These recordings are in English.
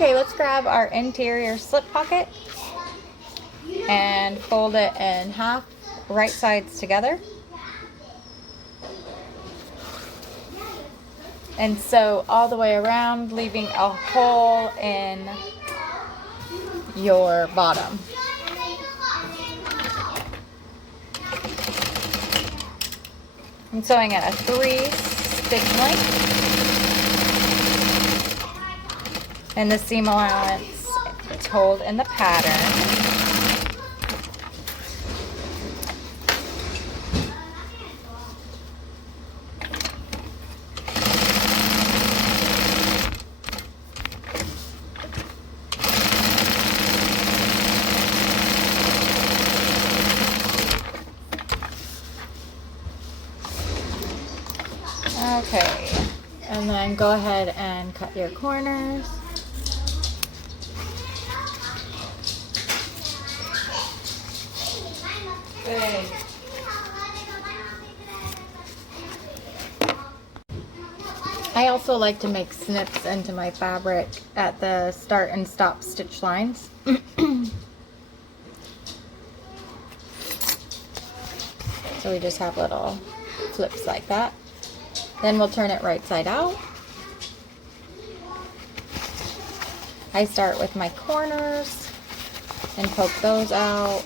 Okay, let's grab our interior slip pocket and fold it in half, right sides together. And sew all the way around, leaving a hole in your bottom. I'm sewing at a 3 stitch length. And the seam allowance is told in the pattern. Okay, and then go ahead and cut your corners. I also like to make snips into my fabric at the start and stop stitch lines. So we just have little flips like that. Then we'll turn it right side out. I start with my corners and poke those out.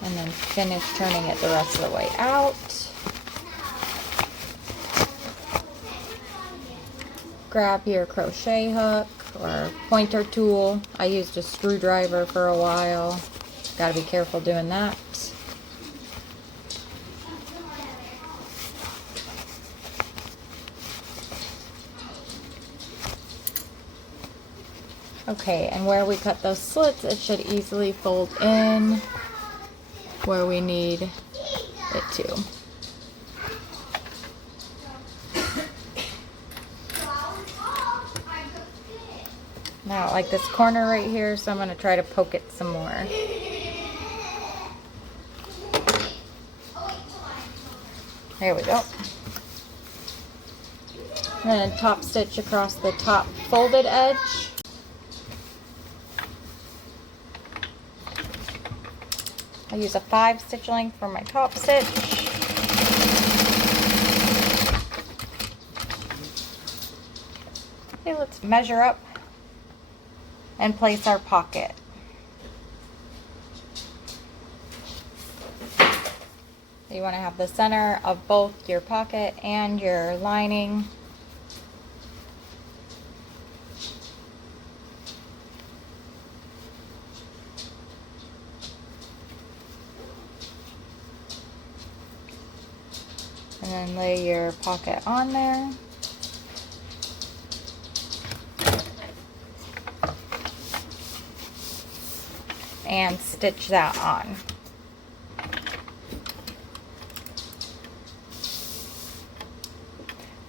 And then finish turning it the rest of the way out. Grab your crochet hook or pointer tool. I used a screwdriver for a while. Gotta be careful doing that. Okay, and where we cut those slits, it should easily fold in where we need it to. Now, like this corner right here, so I'm going to try to poke it some more. There we go. And then top stitch across the top folded edge. I use a 5 stitch length for my top stitch. Okay, let's measure up and place our pocket. You want to have the center of both your pocket and your lining. And then lay your pocket on there. And stitch that on.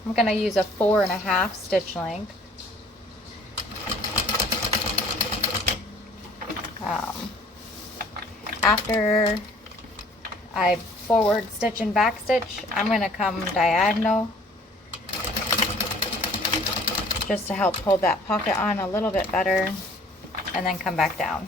I'm going to use a 4.5 stitch length. After I forward stitch and back stitch, I'm going to come diagonal just to help hold that pocket on a little bit better, and then come back down.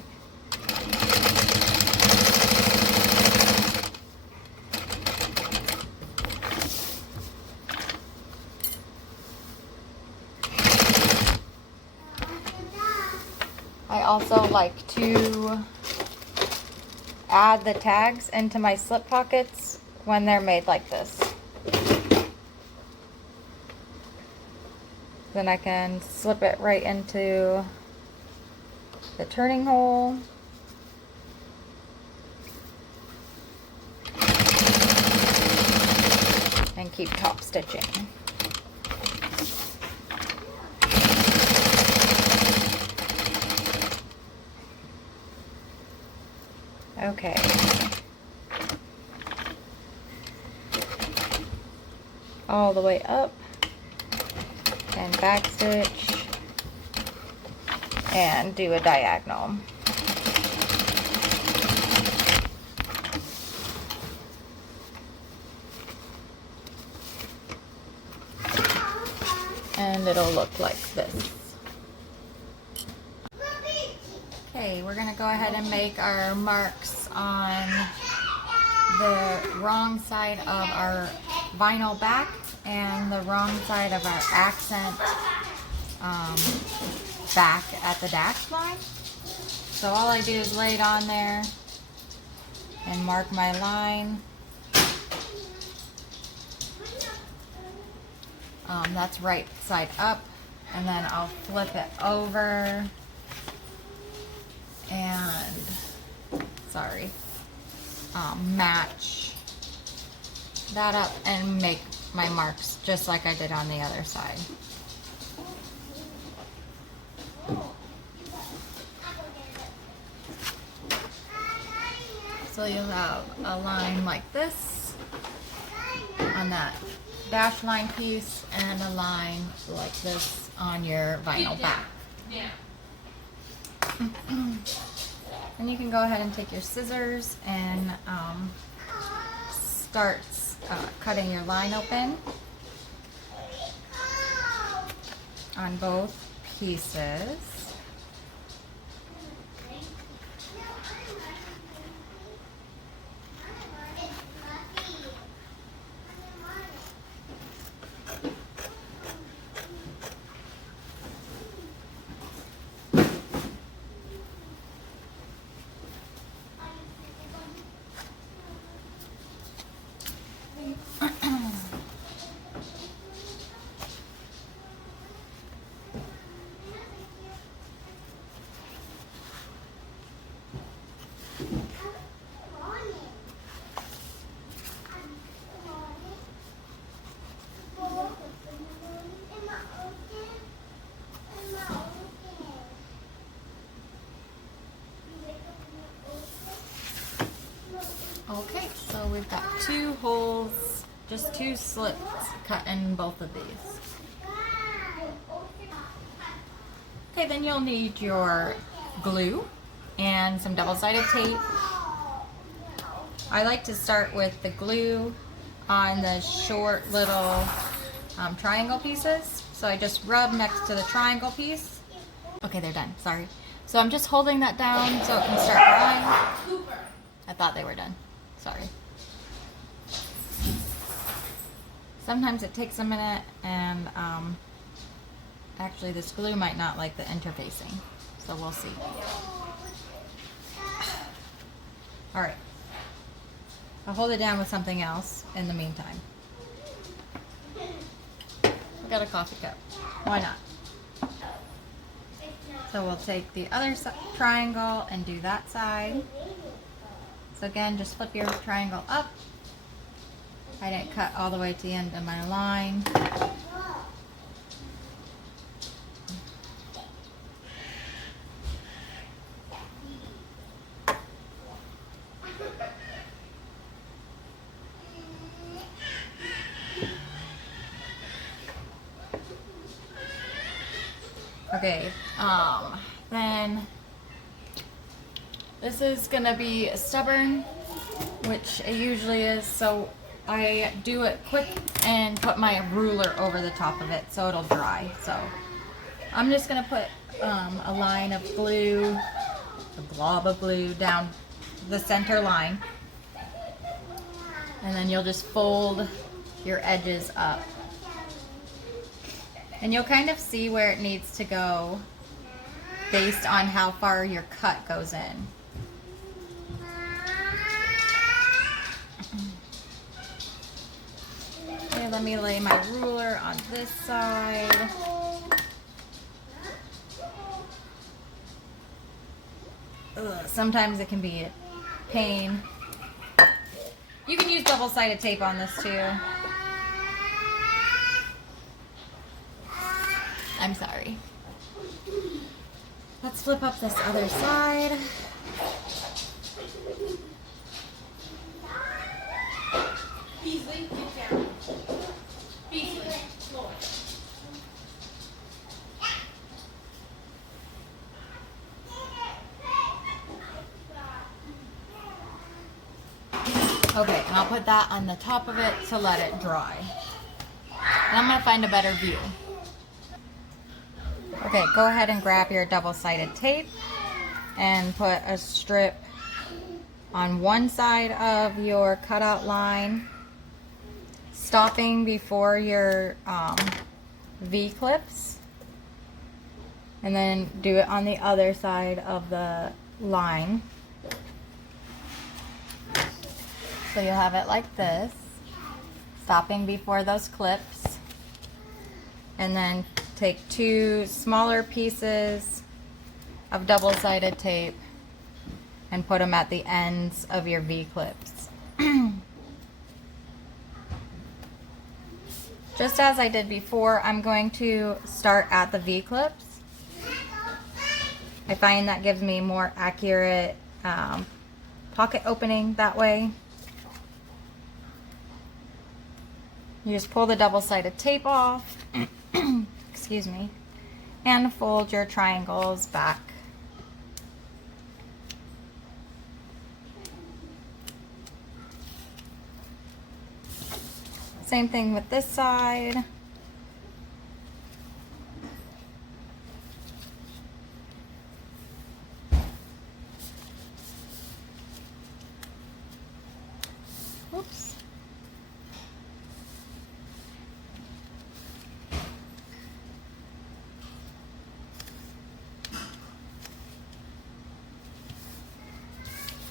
I also like to add the tags into my slip pockets when they're made like this. Then I can slip it right into the turning hole. And keep top stitching. Okay. All the way up and back stitch and do a diagonal. . 'Cause and it'll look like this. Okay, we're gonna go ahead and make our marks on the wrong side of our vinyl back and the wrong side of our accent back at the dash line. So all I do is lay it on there and mark my line. That's right side up, and then I'll flip it over and, match that up and make my marks just like I did on the other side. So you'll have a line like this on that dash line piece and a line like this on your vinyl back. And you can go ahead and take your scissors and start cutting your line open on both pieces. Okay, so we've got 2 holes, just 2 slits cut in both of these. Okay, then you'll need your glue and some double-sided tape. I like to start with the glue on the short little triangle pieces. So I just rub next to the triangle piece. Okay, they're done, sorry. So I'm just holding that down so it can start drying. I thought they were done. Sorry. Sometimes it takes a minute, and actually this glue might not like the interfacing, so we'll see. Alright, I'll hold it down with something else in the meantime. I got a coffee cup, why not? So we'll take the other triangle and do that side. So again, just flip your triangle up. I didn't cut all the way to the end of my line. Okay, then this is gonna be stubborn, which it usually is, so I do it quick and put my ruler over the top of it so it'll dry. So I'm just gonna put a line of glue, a blob of glue down the center line, and then you'll just fold your edges up. And you'll kind of see where it needs to go based on how far your cut goes in. Okay, let me lay my ruler on this side. Ugh, sometimes it can be a pain. You can use double-sided tape on this too. I'm sorry. Let's flip up this other side. Beasley, get down. Beasley, slow. Okay, and I'll put that on the top of it to let it dry. And I'm gonna find a better view. Okay, go ahead and grab your double-sided tape and put a strip on one side of your cutout line, stopping before your V-clips, and then do it on the other side of the line. So you'll have it like this, stopping before those clips, and then take two smaller pieces of double-sided tape and put them at the ends of your V-clips. Just as I did before, I'm going to start at the V-clips. I find that gives me more accurate pocket opening that way. You just pull the double-sided tape off, excuse me, and fold your triangles back. Same thing with this side. Oops.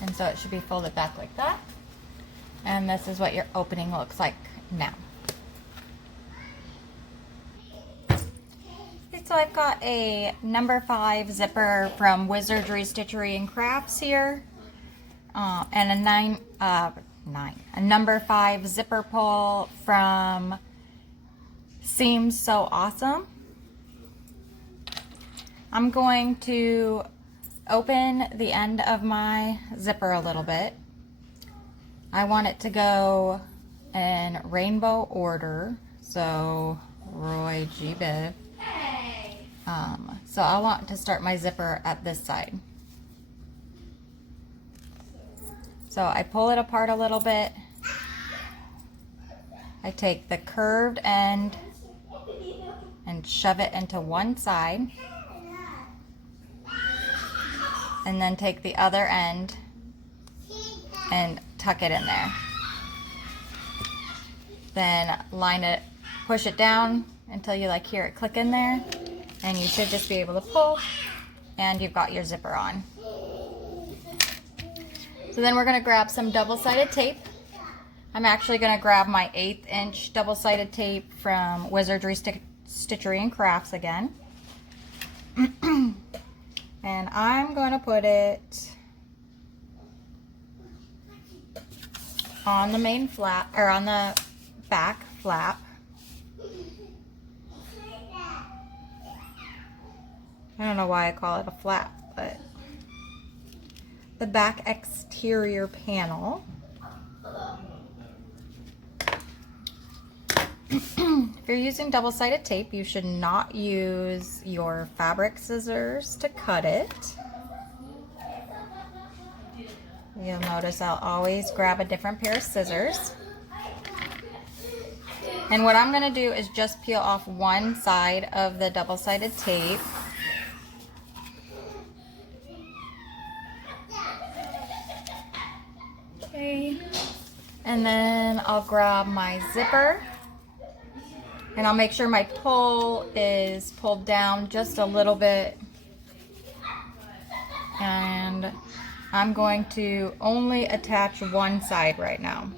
And so it should be folded back like that. And this is what your opening looks like now. Okay, so I've got a number 5 zipper from Wizardry Stitchery and Crafts here, and a number 5 zipper pull from Seems So Awesome. I'm going to open the end of my zipper a little bit. I want it to go in rainbow order, so Roy G. Biv. So I want to start my zipper at this side. So I pull it apart a little bit. I take the curved end and shove it into one side, and then take the other end and tuck it in there. Then line it, push it down until you like hear it click in there, and you should just be able to pull, and you've got your zipper on. So then we're going to grab some double-sided tape. I'm actually going to grab my 1/8 inch double-sided tape from Wizardry Stitchery and Crafts again. And I'm going to put it on the main flap, or on the back flap. I don't know why I call it a flap, but the back exterior panel. If you're using double-sided tape, you should not use your fabric scissors to cut it. You'll notice I'll always grab a different pair of scissors. And what I'm going to do is just peel off one side of the double-sided tape. Okay. And then I'll grab my zipper. And I'll make sure my pull is pulled down just a little bit. And I'm going to only attach one side right now.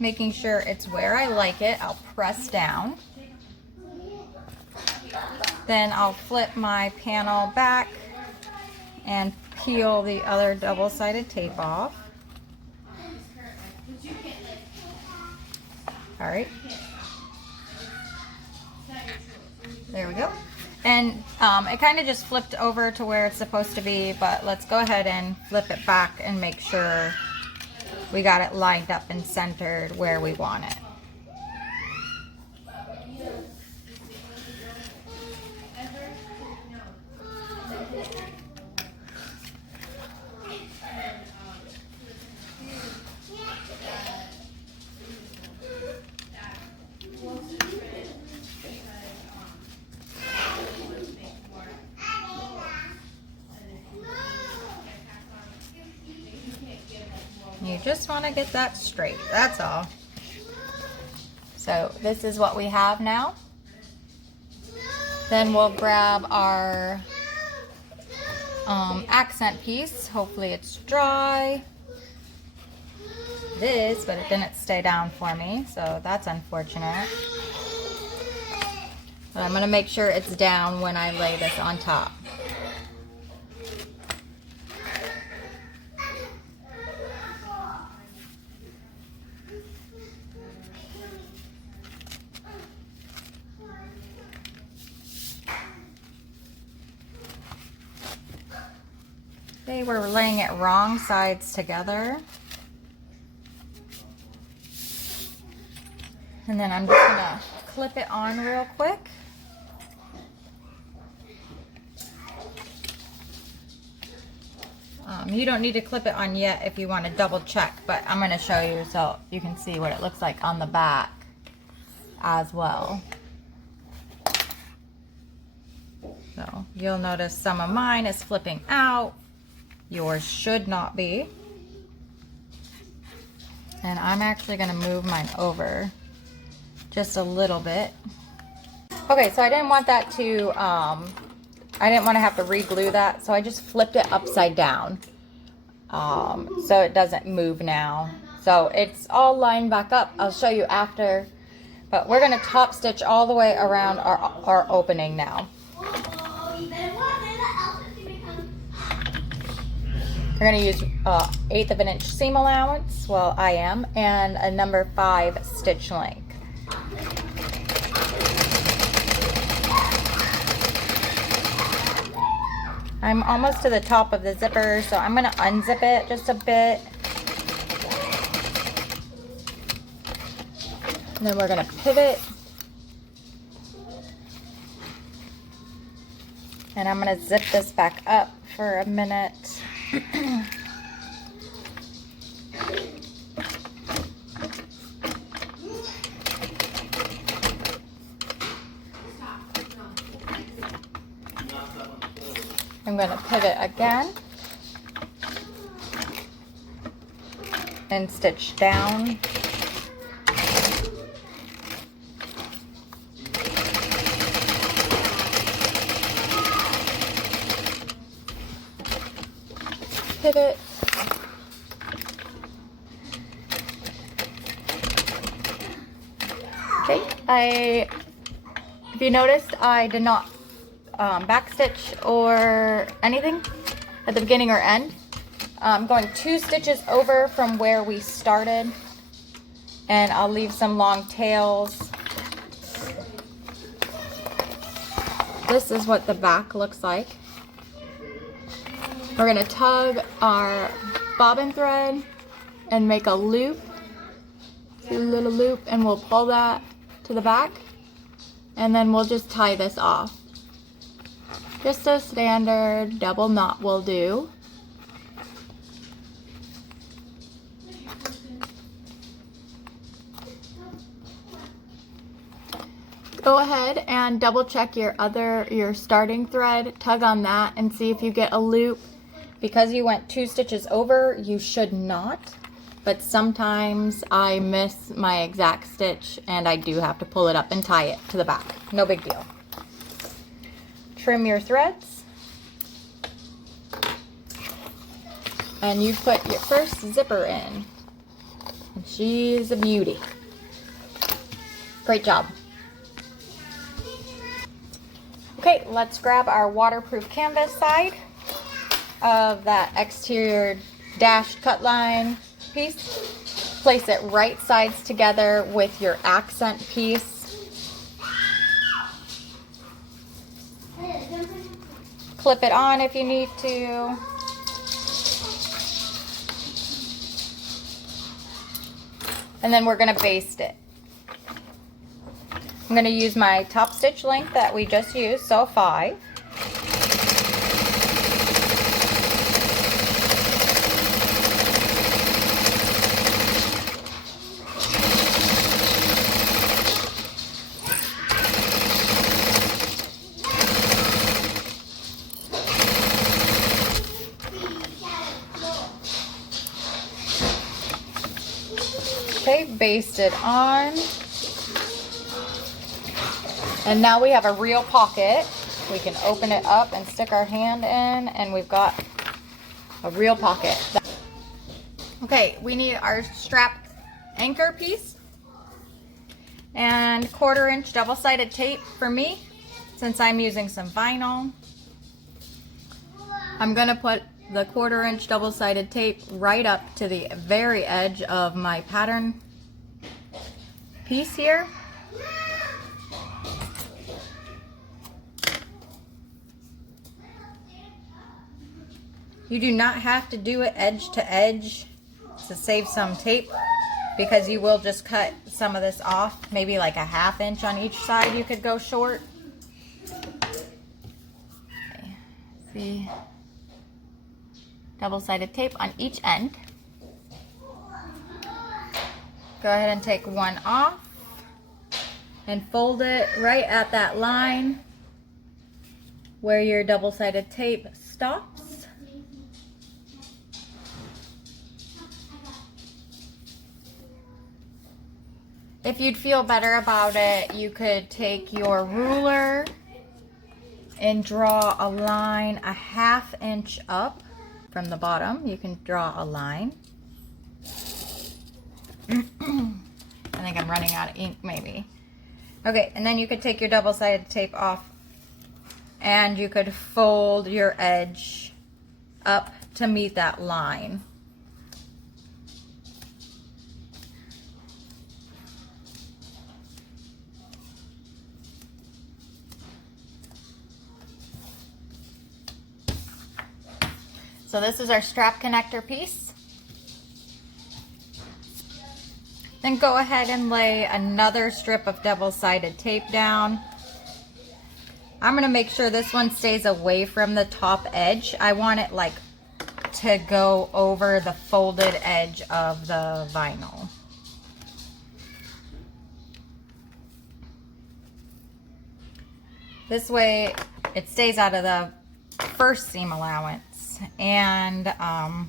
Making sure it's where I like it, I'll press down. Then I'll flip my panel back and peel the other double-sided tape off. All right. There we go. And it kind of just flipped over to where it's supposed to be, but let's go ahead and flip it back and make sure we got it lined up and centered where we want it. just want to get that straight, that's all. So this is what we have now. Then we'll grab our accent piece. Hopefully it's dry. This, but it didn't stay down for me, so that's unfortunate. But I'm gonna make sure it's down when I lay this on top. They were laying it wrong sides together. And then I'm just gonna clip it on real quick. You don't need to clip it on yet if you want to double check, but I'm gonna show you so you can see what it looks like on the back as well. So you'll notice some of mine is flipping out. Yours should not be. And I'm actually gonna move mine over just a little bit. Okay, so I didn't want that to, I didn't want to have to re-glue that, so I just flipped it upside down so it doesn't move now. So it's all lined back up. I'll show you after, but we're gonna top stitch all the way around our opening now. We're going to use 1/8 of an inch seam allowance, well I am, and a number 5 stitch length. I'm almost to the top of the zipper, so I'm going to unzip it just a bit. And then we're going to pivot. And I'm going to zip this back up for a minute. I'm going to pivot again and stitch down. Pivot. Okay, if you noticed, I did not backstitch or anything at the beginning or end. I'm going 2 stitches over from where we started, and I'll leave some long tails. This is what the back looks like. We're going to tug our bobbin thread and make a loop, see a little loop, and we'll pull that to the back, and then we'll just tie this off. Just a standard double knot will do. Go ahead and double check your starting thread, tug on that and see if you get a loop. Because you went 2 stitches over, you should not, but sometimes I miss my exact stitch and I do have to pull it up and tie it to the back. No big deal. Trim your threads. And you put your first zipper in. And she's a beauty. Great job. Okay, let's grab our waterproof canvas side of that exterior dashed cut line piece. Place it right sides together with your accent piece. Clip it on if you need to. And then we're going to baste it. I'm going to use my top stitch length that we just used, so 5. baste it on. And now we have a real pocket. We can open it up and stick our hand in, and we've got a real pocket. Okay, we need our strap anchor piece and 1/4 inch double-sided tape for me, since I'm using some vinyl. I'm gonna put the 1/4 inch double-sided tape right up to the very edge of my pattern piece here. You do not have to do it edge to edge to save some tape, because you will just cut some of this off, maybe like a 1/2 inch on each side. You could go short. Okay. See, double-sided tape on each end. Go ahead and take one off and fold it right at that line where your double-sided tape stops. If you'd feel better about it, you could take your ruler and draw a line a 1/2 inch up from the bottom. You can draw a line. I think I'm running out of ink maybe. Okay, and then you could take your double-sided tape off and you could fold your edge up to meet that line. So this is our strap connector piece. Then go ahead and lay another strip of double-sided tape down. I'm gonna make sure this one stays away from the top edge. I want it like to go over the folded edge of the vinyl. This way it stays out of the first seam allowance. And I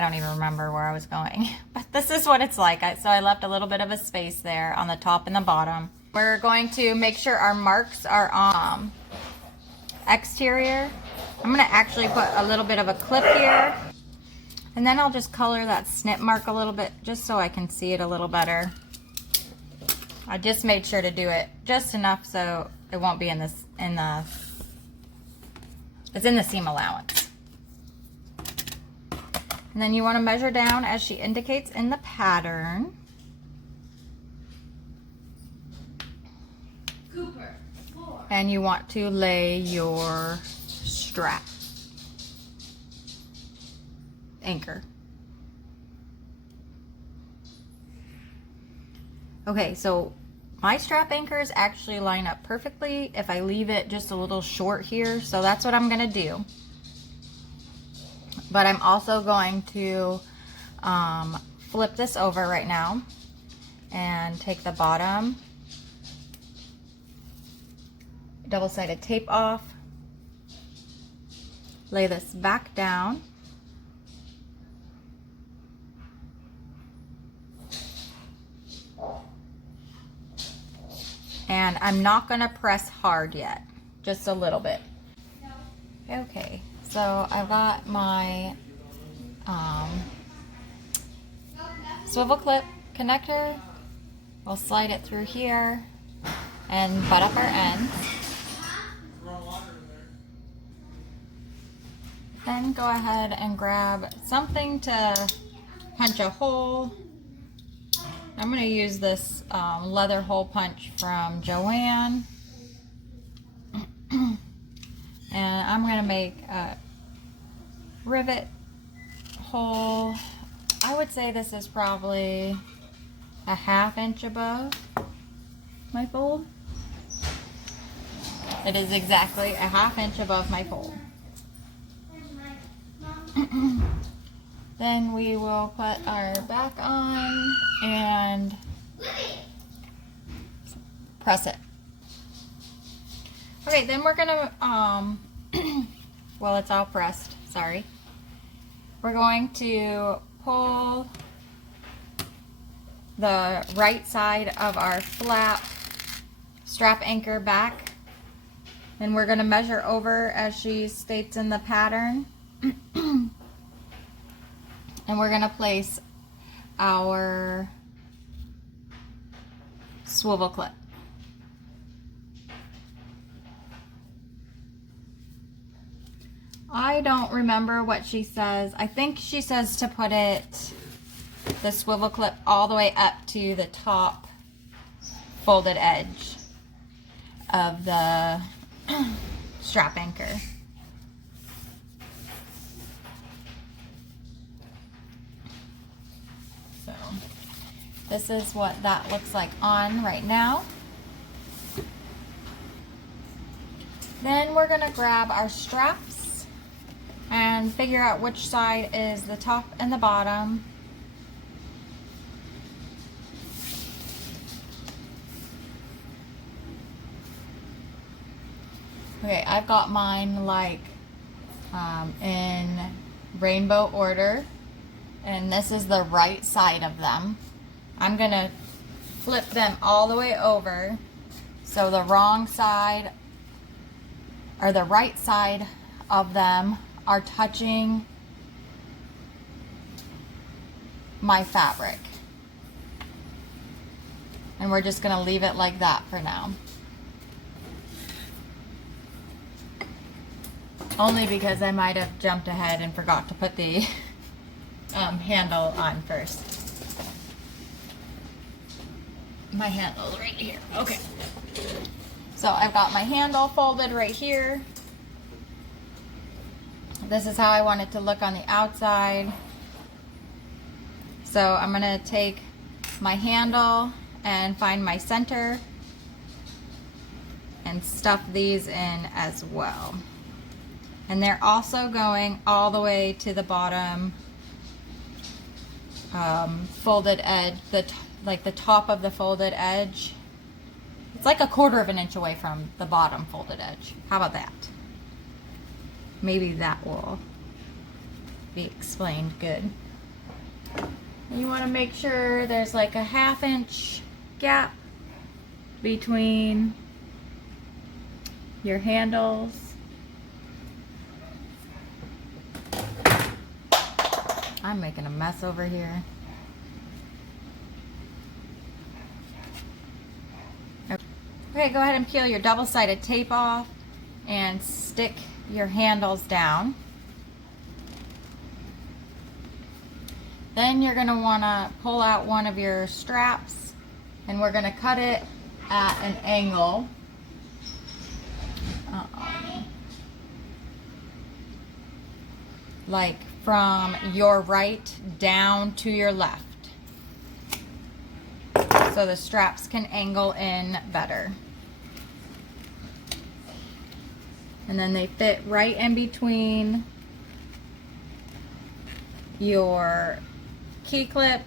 don't even remember where I was going, but this is what it's like. So I left a little bit of a space there on the top and the bottom. We're going to make sure our marks are on exterior. I'm gonna actually put a little bit of a clip here, and then I'll just color that snip mark a little bit just so I can see it a little better. I just made sure to do it just enough so it won't be it's in the seam allowance. And then you want to measure down as she indicates in the pattern. Cooper, floor. And you want to lay your strap anchor. Okay, so my strap anchors actually line up perfectly if I leave it just a little short here, so that's what I'm gonna do. But I'm also going to flip this over right now and take the bottom double-sided tape off, lay this back down, and I'm not gonna press hard yet, just a little bit. Okay, so I've got my swivel clip connector. We'll slide it through here and butt up our ends. Then go ahead and grab something to punch a hole. I'm going to use this leather hole punch from Joanne. And I'm going to make a rivet hole. I would say this is probably a 1/2 inch above my fold. It is exactly a 1/2 inch above my fold. Then we will put our back on and press it. Okay, then we're gonna, well, it's all pressed, sorry. we're going to pull the right side of our flap strap anchor back, and we're going to measure over as she states in the pattern. And we're going to place our swivel clip. I don't remember what she says. I think she says to put the swivel clip all the way up to the top folded edge of the strap anchor. So this is what that looks like on right now. Then we're gonna grab our straps and figure out which side is the top and the bottom. Okay, I've got mine like in rainbow order, and this is the right side of them. I'm gonna flip them all the way over so the wrong side or the right side of them are touching my fabric. And we're just gonna leave it like that for now. Only because I might have jumped ahead and forgot to put the handle on first. My handle's right here. Okay. So I've got my handle folded right here. This is how I want it to look on the outside. So I'm gonna take my handle and find my center and stuff these in as well. And they're also going all the way to the bottom folded edge, like the top of the folded edge. It's like 1/4 of an inch away from the bottom folded edge. How about that? Maybe that will be explained good. You want to make sure there's like a 1/2 inch gap between your handles. I'm making a mess over here. Okay, go ahead and peel your double-sided tape off and stick your handles down. Then you're going to want to pull out one of your straps, and we're going to cut it at an angle. Like from your right down to your left, so the straps can angle in better. And then they fit right in between your key clip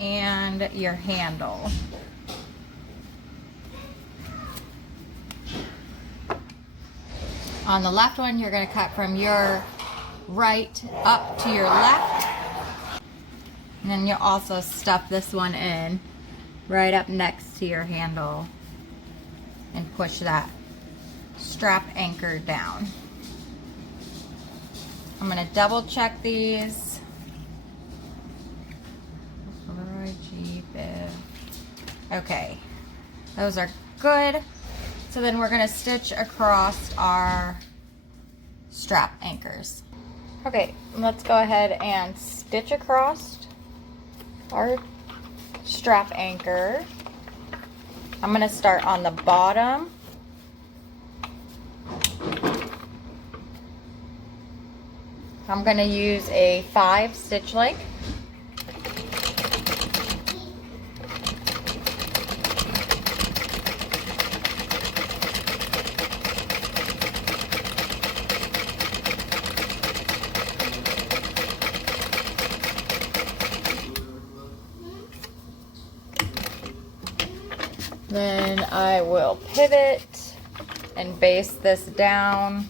and your handle. On the left one, you're going to cut from your right up to your left, and then you'll also stuff this one in right up next to your handle and push that strap anchor down. I'm going to double check these. Okay, those are good. So then we're going to stitch across our strap anchors. Okay, let's go ahead and stitch across our strap anchor. I'm going to start on the bottom. I'm going to use a 5 stitch length. Then I will pivot and base this down.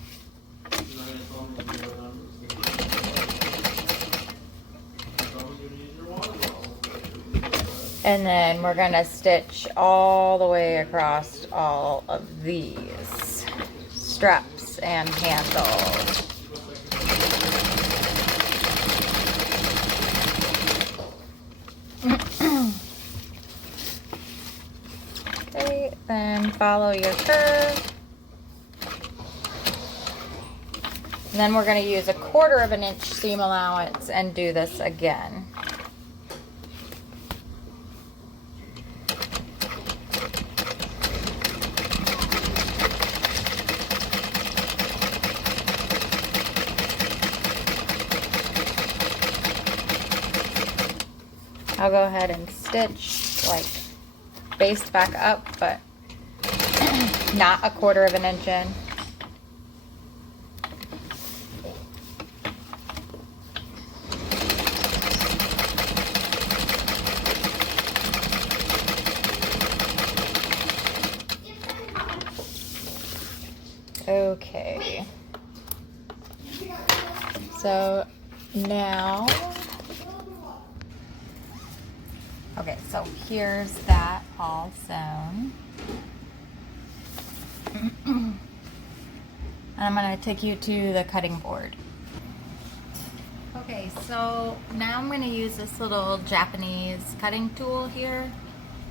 And then we're gonna stitch all the way across all of these straps and handles. Okay, then follow your curve. And then we're going to use 1/4 of an inch seam allowance and do this again. I'll go ahead and stitch like baste back up, but not 1/4 of an inch in. Okay, so now, okay, so here's that all sewn. And I'm going to take you to the cutting board. Okay, so now I'm going to use this little Japanese cutting tool here,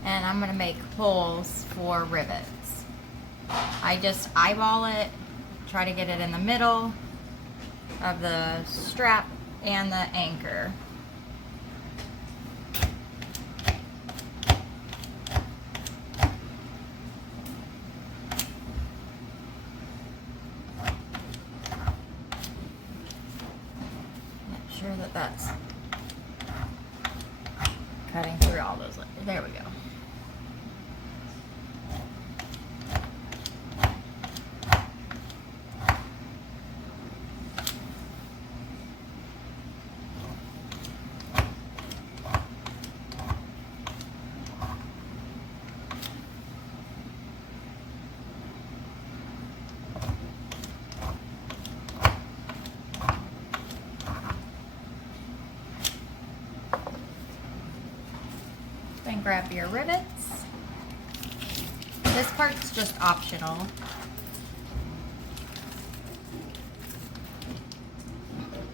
and I'm going to make holes for rivets. I just eyeball it, try to get it in the middle of the strap and the anchor. Make sure that that's cutting through all those. There we go. Then grab your rivets. This part's just optional.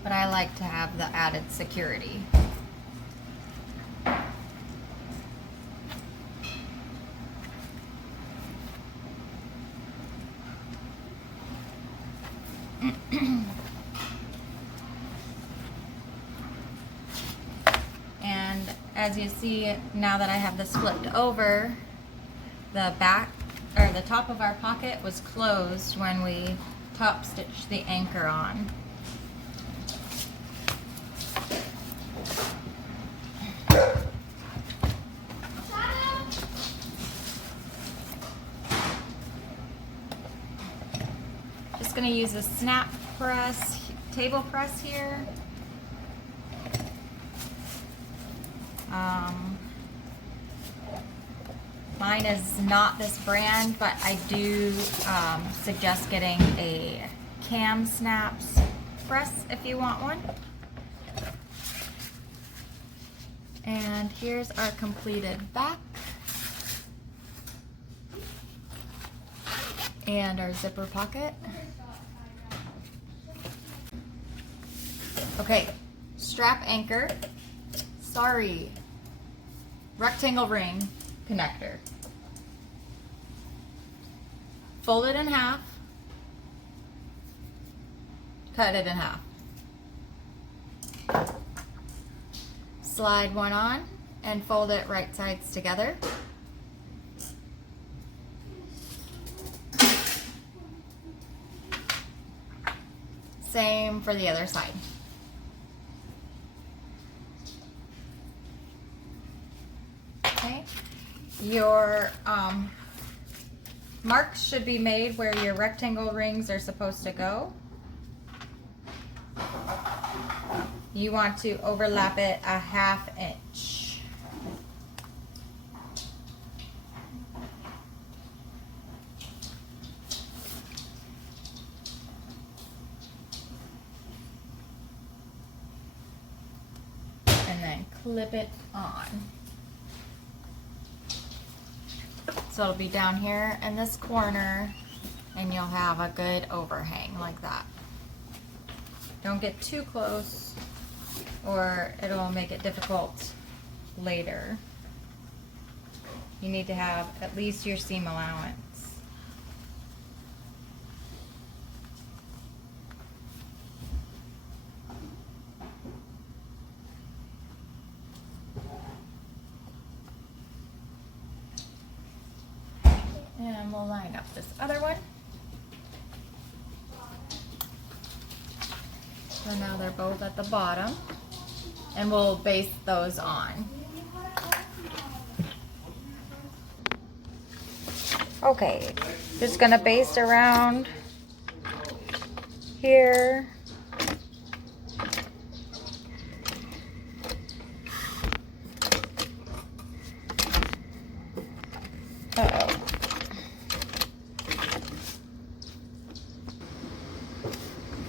But I like to have the added security. And as you see, now that I have this flipped over, the back or the top of our pocket was closed when we top stitched the anchor on. Just going to use a snap press, table press here. Mine is not this brand, but I do suggest getting a cam snaps press if you want one. And here's our completed back and our zipper pocket. Okay, strap anchor, rectangle ring connector. Fold it in half, cut it in half. Slide one on and fold it right sides together. Same for the other side. Okay, your marks should be made where your rectangle rings are supposed to go. You want to overlap it a 1/2 inch. And then clip it on. So it'll be down here in this corner, and you'll have a good overhang like that. Don't get too close or it'll make it difficult later. You need to have at least your seam allowance. And we'll line up this other one. So now they're both at the bottom, and we'll baste those on. Okay, just gonna baste around here. Uh-oh.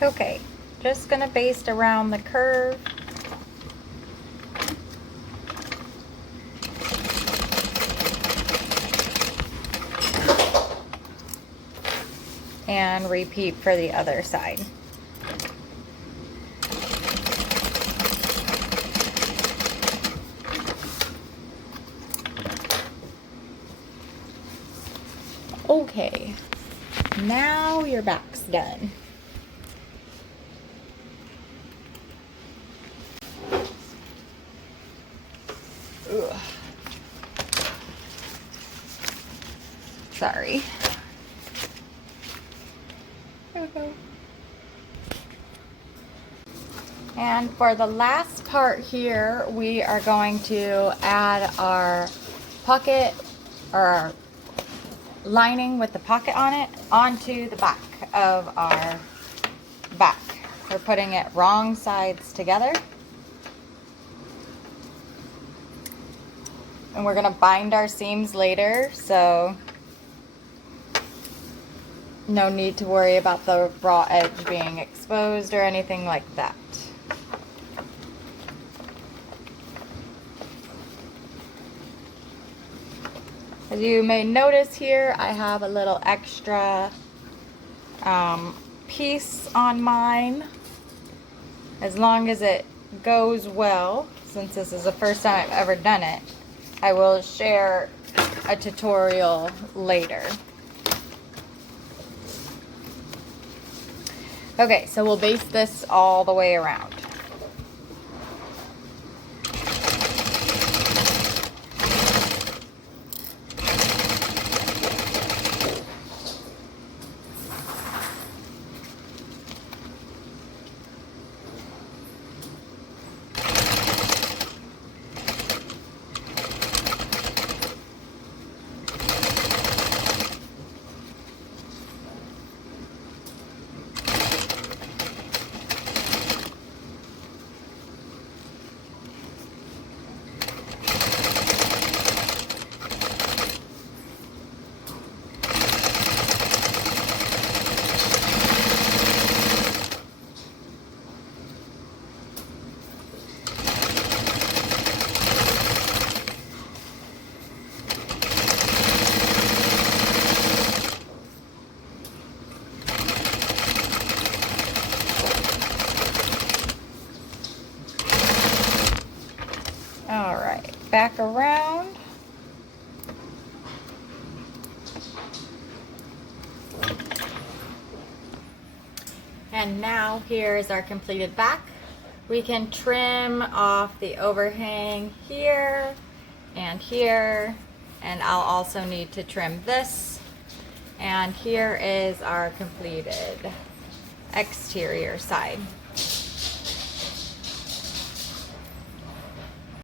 Okay, just gonna baste around the curve. And repeat for the other side. Okay, now your back's done. Ugh. Sorry. And for the last part here, we are going to add our pocket, or our lining with the pocket on it, onto the back of our back. We're putting it wrong sides together. And we're gonna bind our seams later, so no need to worry about the raw edge being exposed or anything like that. As you may notice here, I have a little extra piece on mine. As long as it goes well, since this is the first time I've ever done it, I will share a tutorial later. Okay, so we'll baste this all the way around. All right, back around. And now here's our completed back. We can trim off the overhang here and here, and I'll also need to trim this. And here is our completed exterior side.